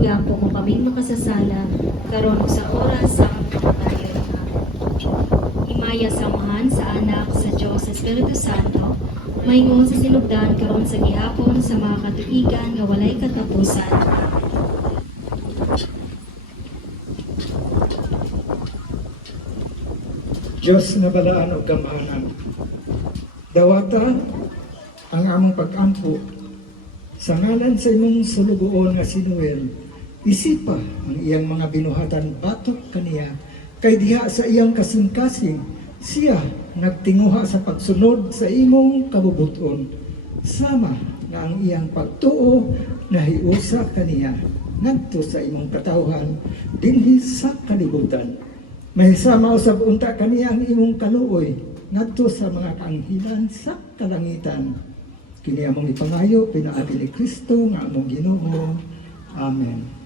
gigampo mo kaming makasasala, karon ug sa oras sa among kamatayon. Himaya samahan sa anak sa Dios sa Espiritu Santo, maingon sa sinugdan karon sa gihapon sa mga katuigan nga walay katapusan. Diyos na balaan o gamahanan, dawata ang among pag-ampo sa ngalan sa imong sulugoon nga si Noel, isipa ang iyang mga binuhatan batok kaniya, kay diha sa iyang kasing-kasing, siya nagtinguha sa pagsunod sa imong kabubuton, sama na ang iyang pagtuo na hiusa kaniya, ngadto sa imong katawhan, dinhi sa kalibutan. Mahisama usab unta kaniya ang imong kaluoy, ngadto sa mga kaanghilan sa kalangitan. Kini among ipangayo pinaagi ni Kristo nga among Ginoo. Amen.